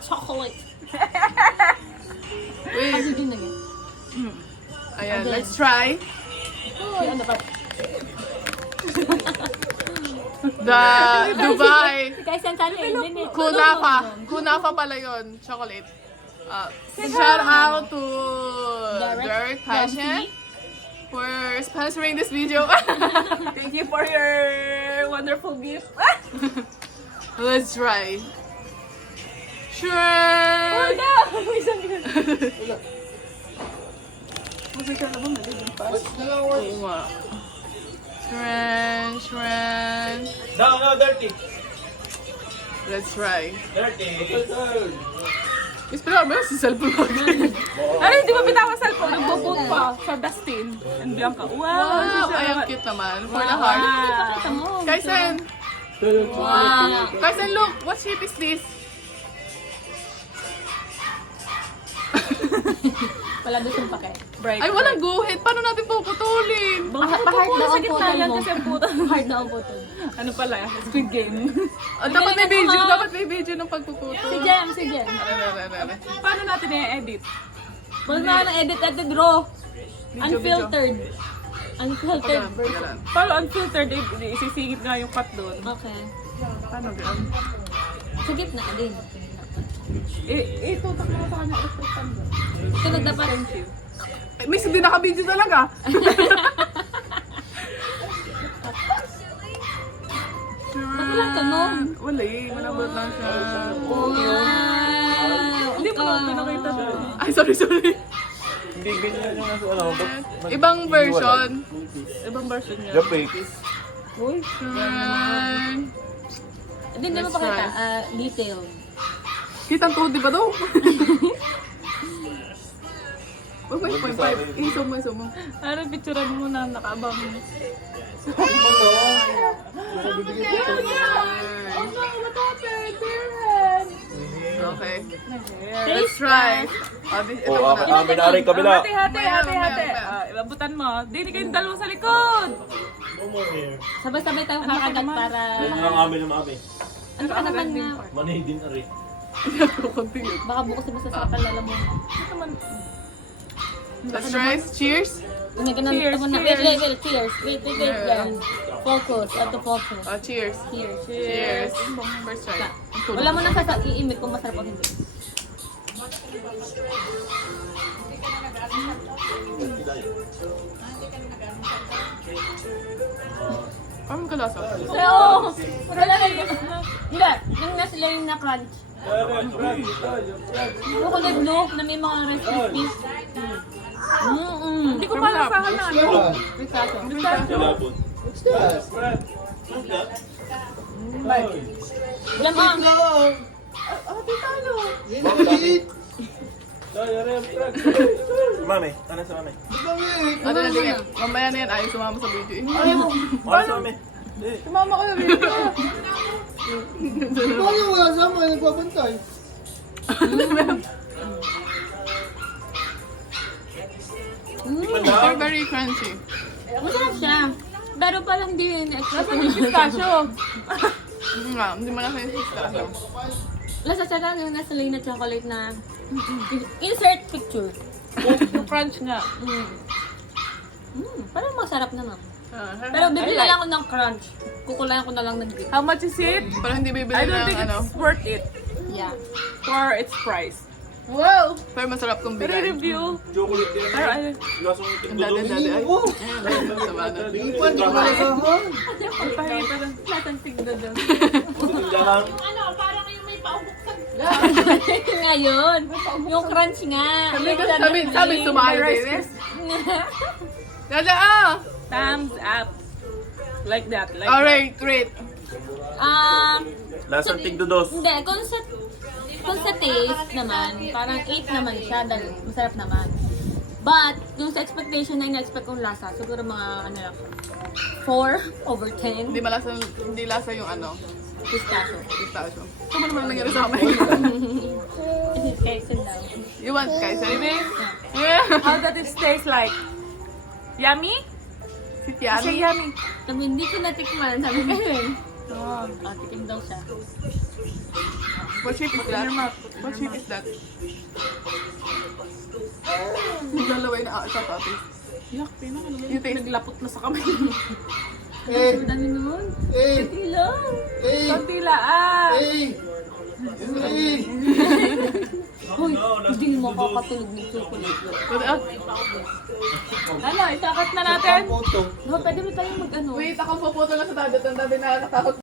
Chocolate. Wait. Ano din na yan? Ayan, let's try. Yan dapat. The Dubai Guys, yan sana yun. Kunafa. Kunafa pala yun. Chocolate. Shout out to Derek Passion for sponsoring this video. Thank you for your wonderful gift. Let's try. Sure. Oh no! May sakit. Oo nga. Shred. No, dirty. Let's try. Dirty. Miss pala ba si cellphone ko? Ano, hindi mo bitawa sa cellphone? Nagbo-book pa sa Dustin and Bianca. Wow! Ay, ang cute naman. For the heart. Pakita mo. Kaisen! Wow. Kaisen, look! What shape is this? Wala doon yung pake. Bright. Ay, walang guhit. Paano natin puputulin? Pa-heart Pupula daw sa ang gitna putol yan mo. kasi ang puto. Heart daw ang putol. Ano pala? Squid Game. Dapat may Galing video. ako, ha? Dapat may video ng pagpuputol. Si Jem, si Jem. Paano natin i-edit? Huwag na ng edit at draw. Unfiltered. Unfiltered version. Paano unfiltered? Isisingit nga yung cut doon. Okay. Paano gan? Sa gitna din. Itutak mo sa kanya electric fan doon. Sunod na pa. Thank you. Miss, hindi naka-video talaga. Ba't walang tunog? Wala eh. Malabot lang siya. Wow. Hindi mo naman pinakita doon. Ay, sorry. Hindi ganyan yung nasa ano. Ibang version. Ibang version niya. The fake. Uy. Hindi mo pakita. Detail. Kitang 2, di ba daw? Huwag may 0.5. Iso mo. Ano, picturean mo na nakaabang. Okay. Let's try. Ito Oh, muna. amin na rin kabila. Hati. Mamaya. Ibabutan mo. Dini kayong dalawa sa likod. Sabay-sabay tayong kakagat para... Yan lang amin ng amin. Ano ka naman na... Manay din na rin. Continue. Baka bukas na masasarapan lala mo. Let's try. Cheers. May ganun Cheers, ito muna. cheers. Wait. Cheers. Wait. Yan. Focus. Ato focus. Cheers. Cheers. Cheers. First try. Wala mo na iimik kung masarap o hindi. Parang kalasa. Oo! Wala na yun. Hindi. Yung nasa lang na crunch. Chocolate blue na may mga recipes. Hindi ko malasahan na ano. Kalabot. Lamang. Mami, ano sa mami? Ano na din. Mamaya na yan. Ayaw sumama sa video. Ano sa mami? Sumama ko sa video. Paano wala sama? Nagpapantay. They're very crunchy. Masarap siya. Pero parang hindi yun extra. Nasa yung pistachio. Hindi mo na kayo sa Lasa siya lang yung nasa lane na chocolate na insert picture. Yung crunch nga. Parang masarap naman. Pero bibili lang ako ng crunch. Kukulayan ko na lang ng dip. How much is it? Parang hindi bibili I don't ng think ano. it's worth it Yeah. for its price. Wow! Pero masarap kong Pero bigay. review. Chocolate din. Pero ano, Lasong Ang dati. Ay, sama na. Ipan, di ko malasahan. pahita lang. Latang tigdo doon. Tindahan. Ngayon, yung crunch nga. Sabi sumali din. Dada Thumbs up. Like that. Like Alright, great. Lasang tigdodos. Hindi, kung sa taste naman, parang 8 naman siya dahil masarap naman. But, yung sa expectation na ina-expect kong lasa, siguro mga ano lang, 4/10. Hindi lasa yung ano, Pistachio. pistachio. Ito mo naman nangyari sa amin. Kaysa daw. You want kaisen? Baby, Yeah. how does it taste like? Yummy? Si Say Tiani. yummy. Sabi, hindi ko natikman. Sabi ko yun. Oo, tikim daw siya. What shape is that? What shape is that? Naglalaway na sa tate. Yak, pinaka naman. Yung taste. Naglapot na sa kamay. Eh, Ang dami nun. eh, Hindi lang. eh, Konti lang. eh. Eh. Uy, hindi mo makakatulog ng chocolate. Ano, itakat na natin. Photo. No, pwede mo tayong mag-ano. Wait, ako puputo lang sa tate. Ang dami na nakatakot.